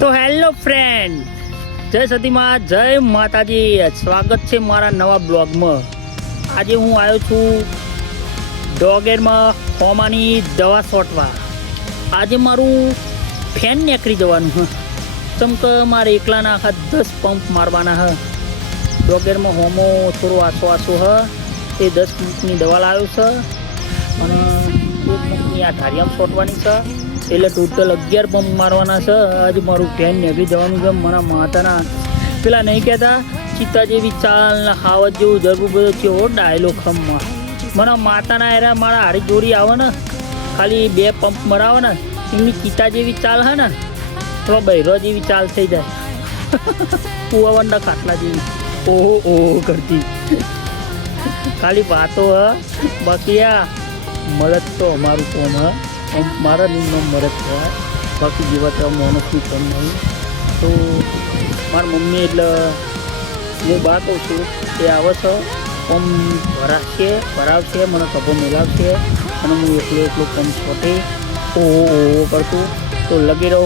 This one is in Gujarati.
તો હેલો ફ્રેન્ડ, જય સતીમાં, જય માતાજી. સ્વાગત છે મારા નવા બ્લોગમાં. આજે હું આવ્યો છું ડોગેરમાં હોમાની દવા છોટવા. આજે મારું ફેન નીકળી જવાનું હ, કેમ કે મારે એકલાના આખા 10 પંપ મારવાના હ. ડોગેરમાં હોમો થોડો આસો હ, એ 10 પંપની દવા લાવ્યો છે અને 1 પંપની આ ધારિયામાં છોટવાની છે, એટલે ટોટલ 11 પંપ મારવાના છે. આજે મારું ફેન નીકળી જવાનું છે. મારા માતાના પેલા નહીં કહેતા ચિત્તા જેવી ચાલ ને હાવત જેવું જરૂર બધો કેવો ડાયલોગ ખમમાં. મારા માતાના એરા મારા હારી જોડી આવે ને, ખાલી 2 પંપ મરાવે ને, એમની ચિત્તા જેવી ચાલ હે ને તો બૈરો જેવી ચાલ થઈ જાય. કુવાવંડા ખાટલા જેવી ઓહો ઓહો કરતી. ખાલી વાતો હ, બાકી આ મદદ તો અમારું કોમ હ. મારા નિમનો મદદ કહેવાય, બાકી જેવા તેવા માણસનું કામ નહીં. તો મારી મમ્મી એટલે હું બા કહું છું એ આવે છે, પમ ભરાવશે, મને કભો મેલાવશે અને હું એકલો કામ છોટે ઓહો ઓહો કરતું. તો લગી રહો